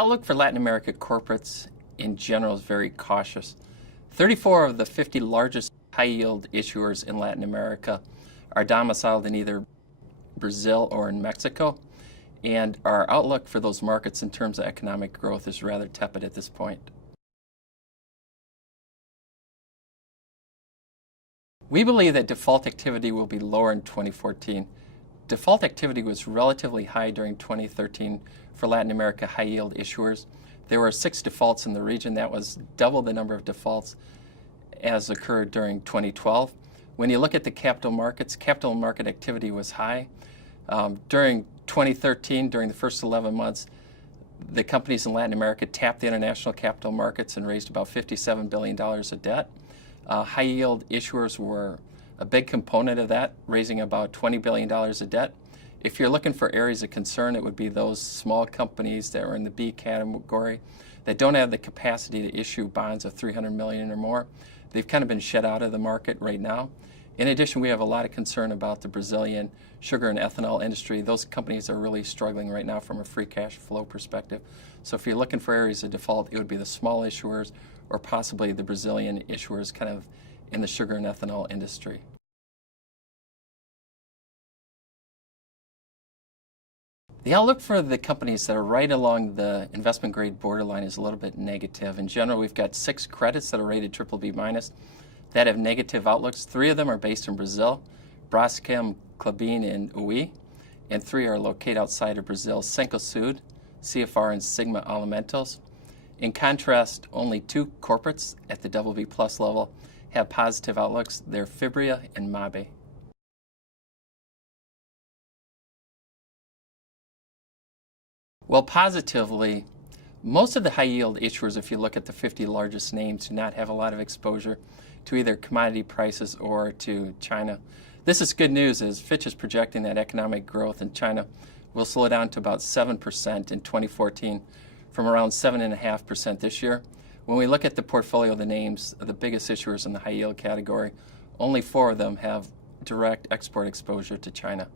outlook for Latin America corporates in general is very cautious. 34 of the 50 largest high-yield issuers in Latin America are domiciled in either Brazil or in Mexico, and our outlook for those markets in terms of economic growth is rather tepid at this point. We believe that default activity will be lower in 2014. Default activity was relatively high during 2013 for Latin America high-yield issuers. There were 6 defaults in the region. That was double the number of defaults as occurred during 2012. When you look at the capital market activity was high. During 2013, during the first 11 months, the companies in Latin America tapped the international capital markets and raised about $57 billion of debt. High-yield issuers were a big component of that, raising about $20 billion of debt. If you're looking for areas of concern, it would be those small companies that are in the B category that don't have the capacity to issue bonds of $300 million or more. They've kind of been shut out of the market right now. In addition, we have a lot of concern about the Brazilian sugar and ethanol industry. Those companies are really struggling right now from a free cash flow perspective. So if you're looking for areas of default, it would be the small issuers or possibly the Brazilian issuers kind of in the sugar and ethanol industry. The outlook for the companies that are right along the investment grade borderline is a little bit negative. In general, we've got 6 credits that are rated BBB- that have negative outlooks. 3 of them are based in Brazil, Braskem, Klabin, and UI, and 3 are located outside of Brazil, Cencosud, CFR, and Sigma Alimentos. In contrast, only 2 corporates at the BB+ level have positive outlooks. They're Fibria and Mabe. Well, positively, most of the high-yield issuers, if you look at the 50 largest names, do not have a lot of exposure to either commodity prices or to China. This is good news, as Fitch is projecting that economic growth in China will slow down to about 7% in 2014 from around 7.5% this year. When we look at the portfolio of the names of the biggest issuers in the high-yield category, only 4 of them have direct export exposure to China.